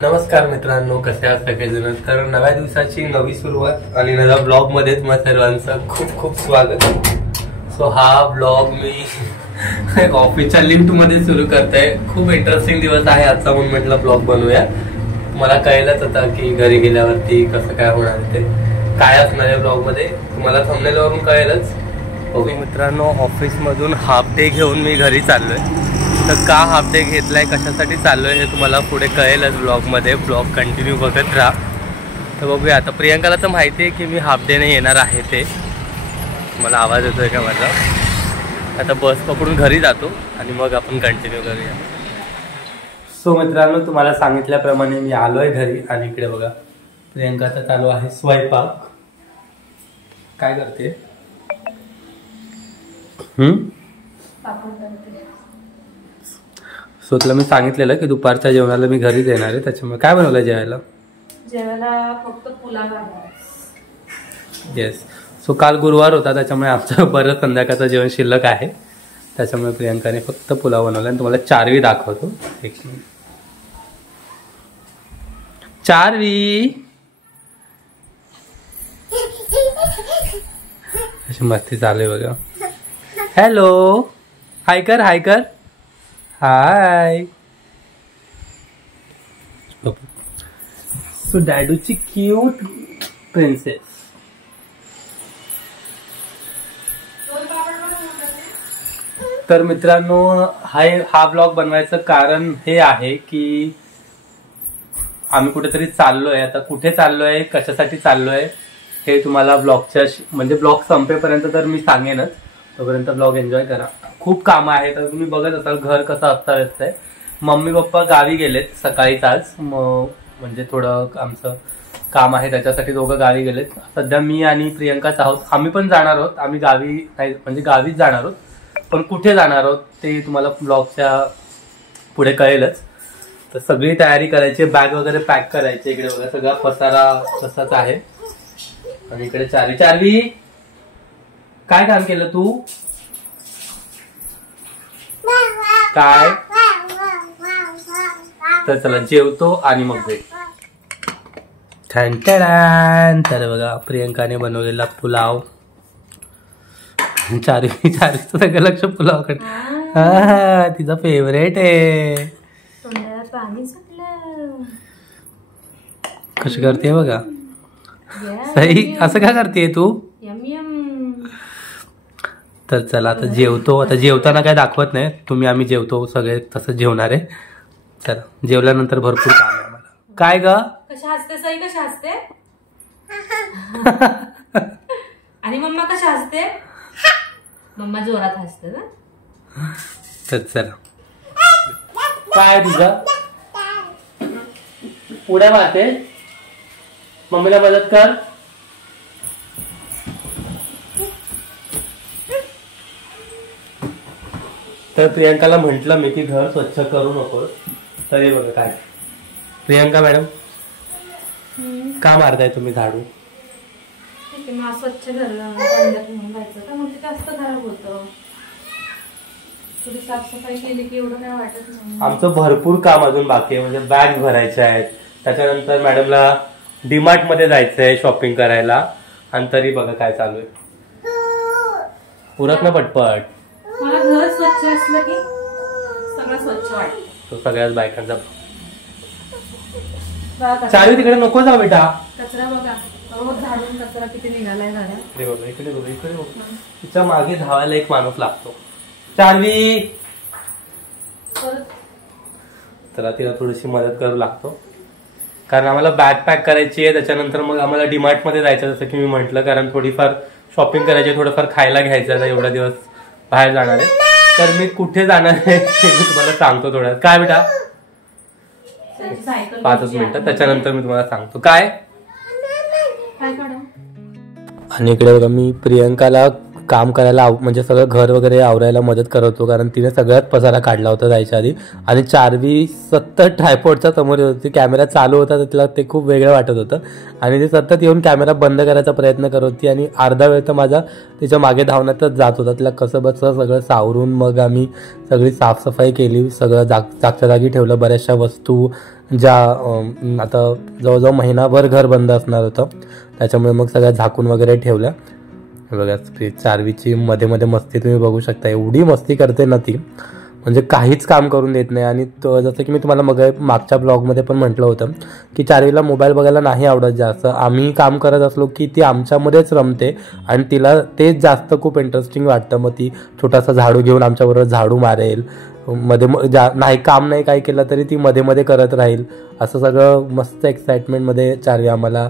नमस्कार मित्रांनो, कसे आहात सगळेजण। तर नव्या दिवसाची नवी सुरुवात आणि नव्या ब्लॉग मध्ये तुम्हा सर्वांचं खूप खूप स्वागत। सो हा ब्लॉग मी ऑफिसच्या लिफ्ट मध्ये सुरू करते। खूप इंटरेस्टिंग दिवस आहे आजचा, म्हणून म्हटलं ब्लॉग बनवूया। मला कळलंच होता की घरी गेल्यावरती कसं काय होणार ते काय असणार आहे ब्लॉग मध्ये, तुम्हाला थंबनेलवरून कळेलच। ओके मित्रांनो, ऑफिस मधून हाफ डे घेऊन मी घरी चाललोय। तर का हाफ डे घेतलाय, कशासाठी चाललोय हे तुम्हाला पुढे कळेलच ब्लॉगमध्ये। ब्लॉग कंटिन्यू बघत राहा। तर बघूया आता, प्रियंकाला तर माहिती आहे की मी हाफ डेने येणार आहे। ते मला आवाज येतोय का माझा? आता बस पकडून घरी जातो आणि मग आपण कंटिन्यू करूया। सो मित्रांनो, तुम्हाला सांगितल्याप्रमाणे मी आलोय घरी आणि इकडे बघा प्रियंकाचा चालू आहे स्वयंपाक। काय करते? सो तुला मी सांगितलेलं की दुपारच्या जेवणाला मी घरीच येणार आहे, त्याच्यामुळे काय बनवलं जेवायला? फक्त पुलाव आहे। येस। सो काल गुरुवार होता, त्याच्यामुळे आमचं बरं संध्याकाळचं जेवण शिल्लक आहे, त्याच्यामुळे प्रियंकाने फक्त पुलाव बनवला। आणि तुम्हाला चारवी दाखवतो, एक मिनिट। चारवी अशी मस्ती चालू आहे बघा। हॅलो, हाय कर, हाय कर, हाय। सो डॅडूची क्यूट प्रिन्सेस। तर मित्रांनो, हा ब्लॉग बनवायचं कारण हे आहे की आम्ही कुठेतरी चाललोय। आता कुठे चाललोय, कशासाठी चाललोय हे तुम्हाला ब्लॉगच्या म्हणजे ब्लॉग संपेपर्यंत तर मी सांगेनच, तोपर्यंत ब्लॉग एन्जॉय करा। खूप कामं आहेत, तर तुम्ही बघत असाल घर कसं अस्ताव्यस्त आहे। मम्मी पप्पा गावी गेलेत सकाळीच आज, म्हणजे थोडं आमचं काम आहे त्याच्यासाठी दोघं गावी गेलेत। सध्या मी आणि प्रियंकाच आहोत, आम्ही पण जाणार आहोत। आम्ही गावी नाही म्हणजे गावीच जाणार आहोत, पण कुठे जाणार आहोत ते तुम्हाला ब्लॉगच्या पुढे कळेलच। तर सगळी तयारी करायची, बॅग वगैरे पॅक करायची। इकडे बघा सगळा पसारा तसाच आहे। आणि इकडे चारवी काय काम केलं तू? काय? तर चला जेवतो आणि मग भेट। तर बघा प्रियंकाने बनवलेला पुलाव। चारवीचं सगळं लक्ष पुलावकडे, हा तिचा फेवरेट आहे। पाणी सुटलं, कशी करते बघा, सही असं का करते तू? तर चला आता जेवतो। आता जेवताना काय दाखवत नाही तुम्ही, आम्ही जेवतो सगळे तसं जेवणार आहे। चला जेवल्यानंतर भरपूर काम आहे आम्हाला। काय ग कशा हसते सई, कशा हसते? आणि मम्मा कशा हसते? मम्मा जोरात हसते ना। तर चला, काय तुझं उड्या मारते, मम्मीला मदत कर। तर प्रियंकाला म्हंटल मी की घर स्वच्छ करू नको, तरी बघा काय। प्रियंका मॅडम का मारताय तुम्ही झाडू? स्वच्छ घर जायचं तर म्हणजे जास्त खराब होतं, थोडी साफसफाई केली की एवढं काय वाटत नाही। आमचं भरपूर काम अजून बाकी आहे, म्हणजे बॅग भरायच्या आहेत, त्याच्यानंतर मॅडमला डीमार्ट मध्ये जायचंय शॉपिंग करायला। आणि तरी बघा काय चालू आहे, उरक ना पटपट। मला घर स्वच्छ असलं की सगळं स्वच्छ वाटतं, तो सगळ्याच बायकांचा। चालू तिकडे नको जा बेटा, कचरा बघा रोज झाडून कचरा किती निघालाय घरात। इकडे बघा, इकडे बघा, तिच्या मागे धावायला एक माणूस लागतो। चारवी तर तिला थोडीशी मदत करू लागतो, कारण आम्हाला बॅग पॅक करायची आहे। त्याच्यानंतर मग आम्हाला डीमार्ट मध्ये जायचं, जसं की मी म्हंटल, कारण थोडीफार शॉपिंग करायची, थोडंफार खायला घ्यायचं आहे। एवढा दिवस बाहेर जाणार आहे, तर मी कुठे जाणार आहे ते मी तुम्हाला सांगतो थोड्यात। काय बेटा? 5 मिनिटं, त्याच्यानंतर मी तुम्हाला सांगतो काय। आणि इकडे बघा मी प्रियंकाला काम करायला म्हणजे सगळं घर वगैरे आवरायला मदत करत होतो, कारण तिने सगळ्यात पसारा काढला होता जायच्या आधी. आणि चार्वी सतत ट्रायपॉडच्या समोर येत होती, कॅमेरा चालू होता तर तिला ते खूप वेगळं वाटत होतं आणि ती सतत येऊन कॅमेरा बंद करायचा प्रयत्न करत होती. आणि अर्धा वेळ तर माझा तिच्या मागे धावण्यातच जात होता. तिला कसं बसं सगळं सावरून मग आम्ही सगळी साफसफाई केली, सगळं जागच्या जागी ठेवलं. बऱ्याचशा वस्तू ज्या आता जवळजवळ महिनाभर घर बंद असणार होतं त्याच्यामुळे मग सगळ्या झाकून वगैरे ठेवल्या. बघा चार्वीची मध्ये मध्ये मस्ती तुम्ही बघू शकता, एवढी मस्ती करते ना ती, म्हणजे काहीच काम करून देत नाही. आणि जसं की मी तुम्हाला मागच्या ब्लॉगमध्ये पण म्हटलं होतं की चार्वीला मोबाईल बघायला नाही आवडत जास्त. आम्ही काम करत असलो की ती आमच्यामध्येच रमते आणि तिला तेच जास्त खूप इंटरेस्टिंग वाटतं. मग ती छोटासा झाडू घेऊन आमच्याबरोबर झाडू मारेल, मध्ये नाही काम नाही काय केलं तरी ती मध्ये मध्ये करत राहील. असं सगळं मस्त एक्साइटमेंटमध्ये चार्वी आम्हाला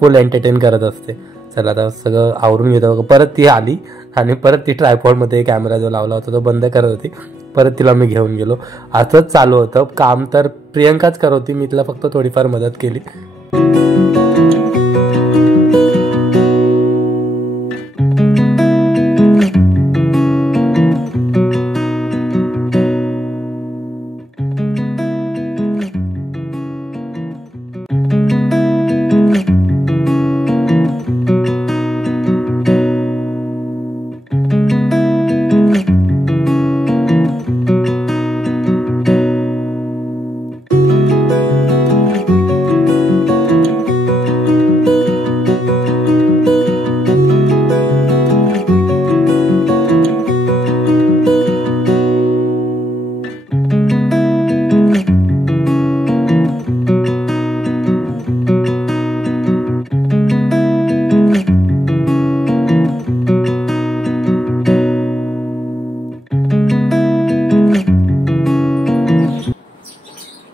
फुल एंटरटेन करत असते. चला आता सगळं आवरून घेतो. परत ती आली आणि परत ती ट्रायपॉडमध्ये कॅमेरा जो लावला होता तो बंद करत होती. परत तिला मी घेऊन गेलो. असंच चालू होतं काम. तर प्रियंकाच करत होती, मी तिला फक्त थोडीफार मदत केली.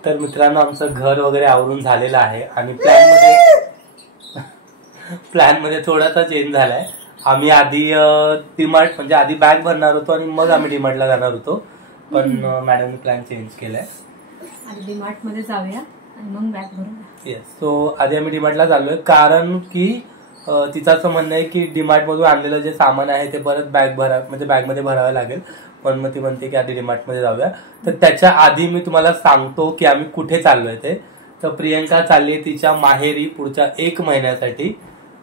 तर मित्रांनो आमचं घर वगैरे आवरून झालेलं आहे आणि प्लॅन मध्ये थोडासा चेंज झालाय. आम्ही आधी डीमार्ट म्हणजे आधी बॅग भरणार होतो आणि मग आम्ही डीमार्टला जाणार होतो, पण मॅडमने प्लॅन चेंज केलाय. डीमार्ट मध्ये जाऊया आणि मग बॅग भरूया. येस, सो आधी आम्ही डीमार्टला चाललोय कारण की तिचं असं म्हणणं आहे की डीमार्ट मधून आणलेलं जे सामान आहे ते परत म्हणजे बॅगमध्ये भरावं लागेल. पण मग ती म्हणते की आधी डीमार्टमध्ये जाऊया. तर त्याच्या आधी मी तुम्हाला सांगतो की आम्ही कुठे चाललोय ते. तर प्रियंका चालली तिच्या माहेरी पुढच्या 1 महिन्यासाठी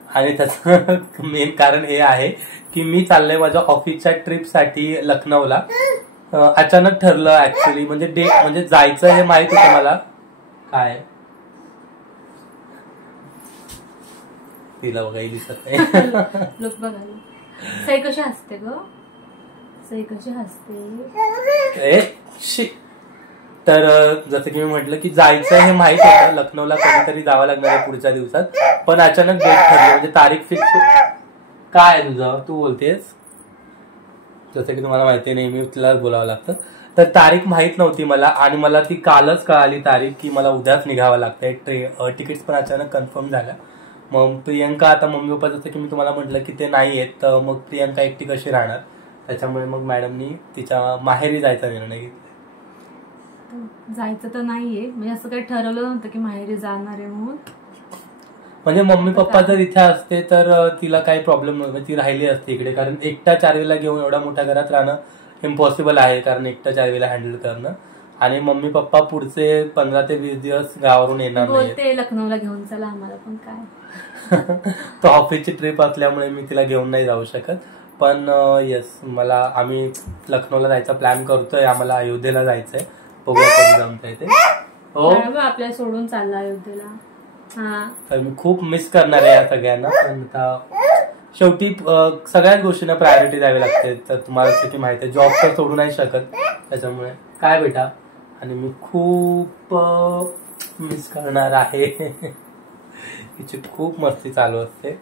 आणि त्याचं मेन कारण हे आहे की मी चाललोय माझ्या ऑफिसच्या ट्रिपसाठी लखनौला. अचानक ठरलं ऍक्च्युली, म्हणजे जायचं हे माहित होतं मला. काय तिला बघाही दिसत नाही. लोक बघायला सई कशी हसते ग, सई कशी हसते. तर जसं की मी म्हटलं की जायचं हे माहित होतं, लखनौला कधीतरी जावं लागणार आहे पुढच्या दिवसात, पण अचानक डेट ठरली म्हणजे तारीख फिक्स. काय तुझं तू बोलतेस, जसं की तुम्हाला माहिती नाही मी तुला बोलावं लागतं. तर तारीख माहित नव्हती मला आणि मला ती कालच कळाली तारीख की मला उद्याच निघावं लागतंय. तिकीट्स पण अचानक कन्फर्म झाल्या. मग प्रियंका आता मम्मी पप्पा जसं की मी तुम्हाला म्हटलं की ते नाही आहेत, तर मग प्रियंका एकटी कशी राहणार, त्याच्यामुळे मग मॅडमनी तिच्या माहेरी जायचा निर्णय घेतला. जायचं तर नाहीये, म्हणजे असं काही ठरवलं नव्हतं की माहेरी जाणार आहे म्हणून. म्हणजे मम्मी पप्पा जर इथे असते तर तिला काही प्रॉब्लेम नव्हता, ती राहिली असते इकडे. कारण एकटा चार्वीला घेऊन एवढ्या मोठ्या घरात राहणं इम्पॉसिबल आहे, कारण एकटा चार्वीला हँडल करणं. आणि मम्मी पप्पा पुढचे 15 ते 20 दिवस गावावरून येणार नाही. बोलते लखनौला घेऊन चला आम्हाला, पण काय तो ऑफिसची ट्रिप असल्यामुळे मी तिला घेऊन नाही जाऊ शकत. पण येस, आम्ही लखनौला जायचा प्लॅन करतोय. आम्हाला अयोध्येला जायचंय, बघूया कधी जमतंय ते. हो, आपल्या सोडून चालला अयोध्येला. हा, तर मी खूप मिस करणार आहे या सगळ्यांना. पण शेवटी सगळ्याच गोष्टींना प्रायोरिटी द्यावी लागते. तर तुम्हाला किती माहिती आहे, जॉब तर सोडू नाही शकत, त्याच्यामुळे काय बेटा. आणि मी खूप मिस करणार आहे. हिची खूप मस्ती चालू असते.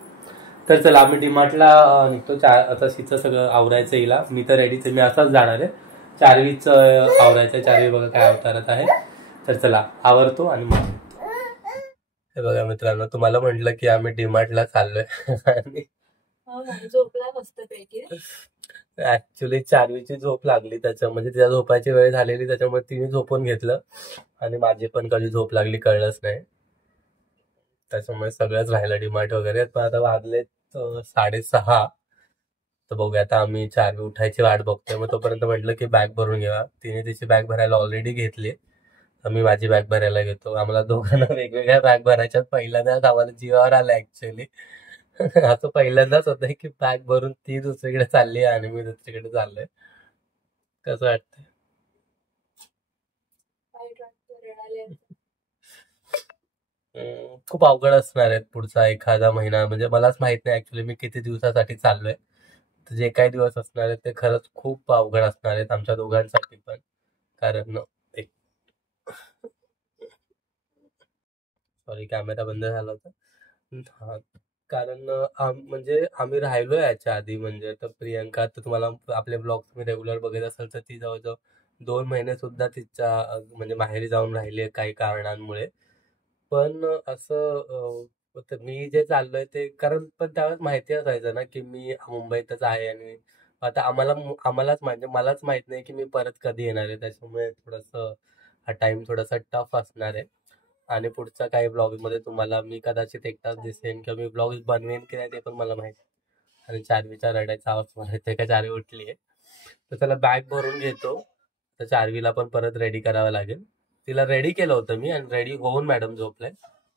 तर चला आम्ही डीमार्टला निघतो. आता हिचं सगळं आवरायचं हिला. मी तर रेडीच आहे, मी असाच जाणार आहे. चार्वीच आवरायचं. चार्वी बघा काय अवतारात आहे. तर चला आवरतो आणि मग हे बघा मित्रांनो, तुम्हाला म्हटलं की आम्ही डीमार्टला चाललोय आणि झोपला मस्तपैकी. ऍक्च्युली चार्वीची झोप लागली, म्हणजे तिच्या झोपायची वेळ झालेली, त्याच्यामुळे तिने झोपून घेतलं आणि माझी पण कधी झोप लागली कळलंच नाही. त्याच्यामुळे सगळंच राहिलं डीमार्ट वगैरे. पण आता वाजलेत 6:30. तर बघूया आता, आम्ही 4 उठायची वाट बघतोय. मग तोपर्यंत म्हटलं की बॅग भरून घ्या. तिने तिची बॅग भरायला ऑलरेडी घेतली, तर मी माझी बॅग भरायला घेतो. आम्हाला दोघांना वेगवेगळ्या बॅग भरायच्यात. पहिल्यांदाच आम्हाला जीवावर आलं ऍक्च्युली. असं पहिल्यांदाच होतंय की बॅग भरून ती दुसरीकडे चालली आणि मी दुसरीकडे चाललोय. कसं वाटतंय? खूप अवघड असणार आहेत पुढचा एखादा महिना. म्हणजे मलाच माहित नाही ऍक्च्युली मी किती दिवसासाठी चाललोय. तर जे काही दिवस असणार आहेत ते खरंच खूप अवघड असणार आहेत आमच्या दोघांसाठी पण. कारण एक सॉरी, कॅमेरा बंद झाला होता. हा, कारण म्हणजे आम्ही राहिलो याच्या आधी. म्हणजे तर प्रियंका, तर तुम्हाला आपले ब्लॉग तुम्ही रेग्युलर बघत असाल तर ती जवळजवळ 2 महिने सुद्धा तिच्या म्हणजे माहेरी जाऊन राहिली आहे काही कारणांमुळे. पण असं तर मी जे चाललोय ते, कारण पण त्यावेळेस माहिती असायचं ना की मी मुंबईतच आहे. आणि आता आम्हालाच म्हणजे मलाच माहित नाही की मी परत कधी येणार आहे. त्याच्यामुळे थोडंसं हा टाइम थोडासा टफ असणार आहे. आणि पुढच्या काही ब्लॉगमध्ये तुम्हाला मी कदाचित एकटाच दिसेन किंवा मी ब्लॉग बनवेन की नाही ते पण मला माहिती. आणि चार्वीचा रडायचा आवाज मला येते का चार्वी उठली आहे. तर त्याला बॅग भरून घेतो. तर चार्वीला पण परत रेडी करावं लागेल. तिला रेडी केलं होतं मी आणि रेडी होऊन मॅडम झोपलाय.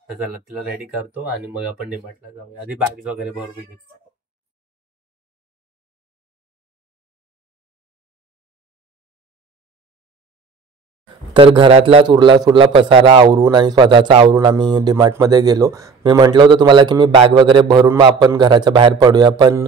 तर चला तिला रेडी करतो आणि मग आपण डीमार्टला जाऊया. आधी बॅग्स वगैरे भरून घेतो. तर घरातलाच उरला सुरला पसारा आवरून आणि स्वतःचा आवरून आम्ही डीमार्टमध्ये गेलो. मी म्हटलं होतं तुम्हाला की मी बॅग वगैरे भरून मग आपण घराच्या बाहेर पडूया. पण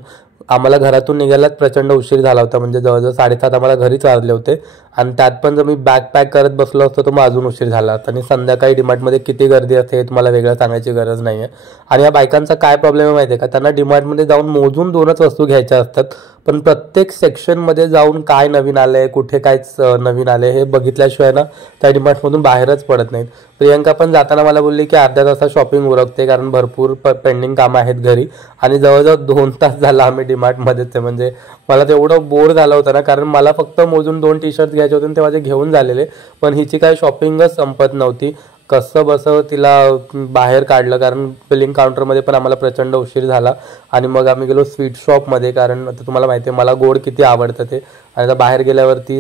आम्हाला घरातून निघायलाच प्रचंड उशीर झाला होता. म्हणजे जवळजवळ 7:30 आम्हाला घरीच वाजले होते. आणि त्यात पण जर मी बॅग पॅक करत बसलो असतो तर मग अजून उशीर झाला असता. आणि संध्याकाळी डीमार्टमध्ये किती गर्दी असते हे तुम्हाला वेगळं सांगायची गरज नाही आहे. आणि या बायकांचा काय प्रॉब्लेम आहे माहिती आहे का, त्यांना डीमार्टमध्ये जाऊन मोजून 2च वस्तू घ्यायच्या असतात. पण प्रत्येक सेक्शनमध्ये जाऊन काय नवीन आलंय, कुठे काय नवीन आलंय हे बघितल्याशिवाय ना त्या डीमार्टमधून बाहेरच पडत नाहीत. प्रियंका पण जाताना मला बोलली की अर्ध्या तासात शॉपिंग उरकते, कारण भरपूर पेंडिंग कामं आहेत घरी. आणि जवळजवळ 2 तास झाला आम्ही डीमार्टमध्येच आहे. म्हणजे मला तेवढं बोर झालं होतं ना, कारण मला फक्त मोजून 2 टी-शर्ट घ्यायचे होते आणि ते माझे घेऊन झालेले. पण हिची काय शॉपिंगच संपत नव्हती. कसं बसं तिला बाहेर काढलं, कारण बिलिंग काउंटरमध्ये पण आम्हाला प्रचंड उशीर झाला. आणि मग आम्ही गेलो स्वीट शॉपमध्ये, कारण आता तुम्हाला माहिती आहे मला गोड किती आवडतं ते. आणि आता बाहेर गेल्यावरती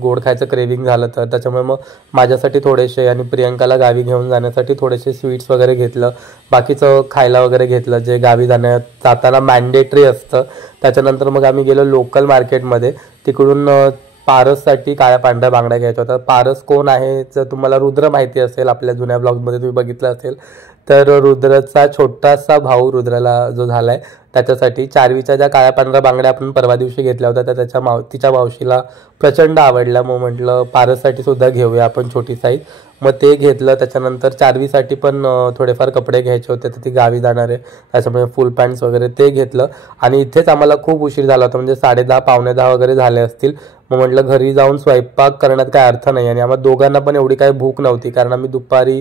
गोड खायचं क्रेविंग झालं, तर त्याच्यामुळे मग माझ्यासाठी थोडेसे आणि प्रियंकाला गावी घेऊन जाण्यासाठी थोडेसे स्वीट्स वगैरे घेतलं. बाकीचं खायला वगैरे घेतलं जे गावी जाताना मॅन्डेटरी असतं. त्याच्यानंतर मग आम्ही गेलो लोकल मार्केटमध्ये. तिकडून पारससाठी काळ्या पांढऱ्या बांगड्या घ्यायच्या होत्या. पारस कोण आहे, जर तुम्हाला रुद्र माहिती असेल, आपल्या जुन्या ब्लॉगमध्ये तुम्ही बघितलं असेल, तर रुद्रचा छोटासा भाऊ रुद्राला जो झालाय त्याच्यासाठी चार्वीच्या ज्या काळ्या पांढऱ्या बांगड्या आपण परवा दिवशी घेतल्या होत्या त्या तिच्या मावशीला प्रचंड आवडल्या. मग म्हटलं पारससाठी सुद्धा घेऊया आपण छोटी साईज. मग ते घेतलं. त्याच्यानंतर चार्वीसाठी पण थोडेफार कपडे घ्यायचे होते, तर ती गावी जाणार आहे त्याच्यामुळे फुल पॅन्ट्स वगैरे ते घेतलं. आणि इथेच आम्हाला खूप उशीर झाला होता, म्हणजे 10:30 पावणे 10 वगैरे झाले असतील. मग म्हटलं घरी जाऊन स्वयंपाक करण्यात काय अर्थ नाही. आणि आम्हाला दोघांना पण एवढी काही भूक नव्हती, कारण आम्ही दुपारी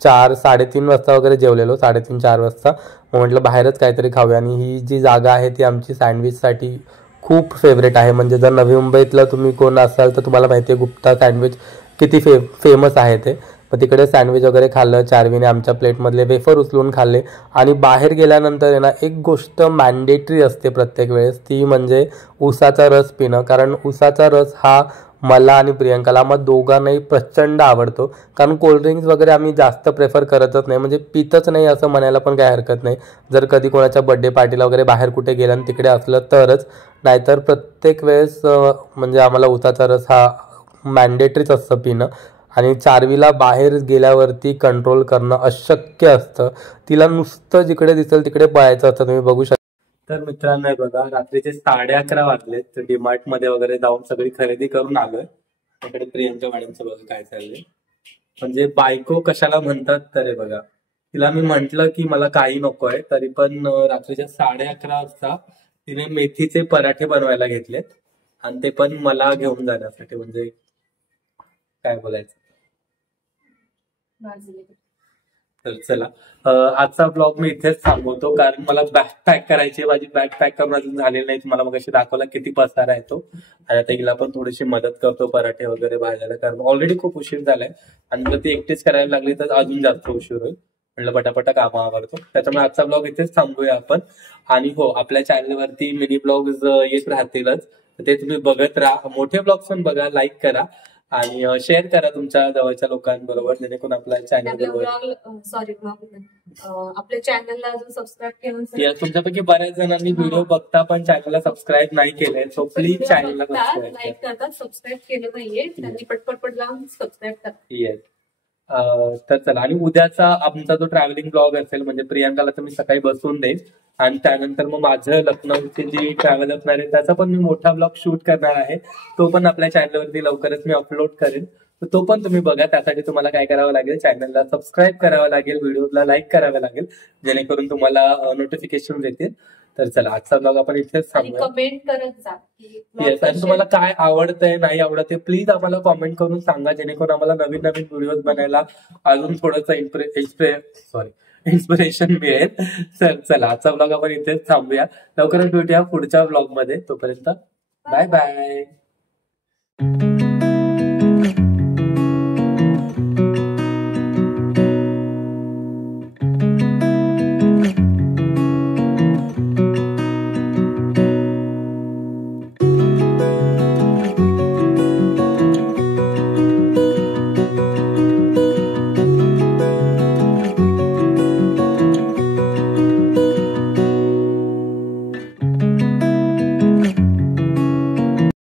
3:30 वाजता वगैरे जेवलेलो, 3:30-4 वाजता. मग म्हटलं बाहेरच काहीतरी खाऊया. आणि ही जी जागा आहे ती आमची सँडविचसाठी खूप फेवरेट आहे. म्हणजे जर नवी मुंबईतलं तुम्ही कोण असाल तर तुम्हाला माहिती आहे गुप्ता सँडविच किती फेमस आहे ते. मग तिकडे सँडविच वगैरे खाल्लं. चार्वीने आमच्या प्लेटमधले वेफर उचलून खाल्ले. आणि बाहेर गेल्यानंतर आहे ना एक गोष्ट मॅन्डेटरी असते प्रत्येक वेळेस, ती म्हणजे उसाचा रस पिणं. कारण उसाचा रस हा मला आणि प्रियंकाला मग दोघांनाही प्रचंड आवडतो. कारण कोल्ड्रिंक्स वगैरे आम्ही जास्त प्रेफर करतच नाही, म्हणजे पितच नाही असं म्हणायला पण काही हरकत नाही. जर कधी कोणाच्या बड्डे पार्टीला वगैरे बाहेर कुठे गेलं आणि तिकडे असलं तरच, नाहीतर प्रत्येक वेळेस म्हणजे आम्हाला उसाचा रस हा मॅन्डेटरीच असतं पिणं. आणि चार्वीला बाहेर गेल्यावरती कंट्रोल करणं अशक्य असतं. तिला नुसतं जिकडे दिसेल तिकडे पळायचं असतं, तुम्ही बघू शकता. तर मित्रांनो हे बघा, रात्रीचे 11:30 वाजलेत. तर डीमार्ट मध्ये वगैरे जाऊन सगळी खरेदी करून आलोय. त्याकडे प्रियंका मॅडमचं बघा काय चाललंय. म्हणजे बायको कशाला म्हणतात तर हे बघा, तिला मी म्हंटल की मला काही नकोय, तरी पण रात्रीच्या 11:30 वाजता तिने मेथीचे पराठे बनवायला घेतलेत. आणि ते पण मला घेऊन जाण्यासाठी. म्हणजे काय बोलायचं. तर चला, आजचा ब्लॉग मी इथेच थांबवतो, कारण मला बॅग पॅक करायची. माझी बॅग पॅक करून अजून झालेली नाही. तुम्हाला मग अशी दाखवला किती पसारा आहे तो. आणि आता हिला पण थोडीशी मदत करतो पराठे वगैरे भाजायला, कारण ऑलरेडी खूप उशीर झालाय. आणि जर ती एकटीच करायला लागली तर अजून जास्त उशीर होईल. म्हणलं पटापटा कामं आवरतो. त्याच्यामुळे आजचा ब्लॉग इथेच थांबूया आपण. आणि हो, आपल्या चॅनलवरती मिनी ब्लॉग्स येत राहतीलच, ते तुम्ही बघत राहा. मोठे ब्लॉग्स पण बघा, लाईक करा आणि शेअर करा तुमच्या जवळच्या लोकांबरोबर, जेणेकरून आपल्या चॅनल आपल्या चॅनलला अजून सबस्क्राईब केलं नसेल. तुमच्यापैकी बऱ्याच जणांनी व्हिडिओ बघता पण चॅनलला सबस्क्राईब नाही केलंय, सो प्लीज चॅनलला लाईक करतात, सबस्क्राईब केलं नाहीये त्यांनी पटपट जाऊन सबस्क्राईब करा. येस. तर चला, आणि उद्याचा आमचा जो ट्रॅव्हलिंग ब्लॉग असेल म्हणजे प्रियांकाला तर मी सकाळी बसवून देईन, आणि त्यानंतर मग माझं लखनौची जी ट्रॅव्हल असणार आहे त्याचा पण मी मोठा ब्लॉग शूट करणार आहे. तो पण आपल्या चॅनलवरती लवकरच मी अपलोड करेन, तर तो पण तुम्ही बघा. त्यासाठी तुम्हाला काय करावं लागेल, चॅनलला सबस्क्राईब करावं लागेल, व्हिडिओला लाईक करावं लागेल, जेणेकरून तुम्हाला नोटिफिकेशन येतील. तर चला, आजचा ब्लॉग आपण इथेच थांबूया. कमेंट करत जा येस, आणि तुम्हाला काय आवडतंय नाही आवडत प्लीज आम्हाला कॉमेंट करून सांगा, जेणेकरून आम्हाला नवीन नवीन व्हिडिओज बनायला अजून थोडंसं इन्स्पिरेशन मिळेल. तर चला, आजचा ब्लॉग आपण इथेच थांबूया. लवकरच भेटूया पुढच्या ब्लॉग मध्ये. तोपर्यंत बाय बाय.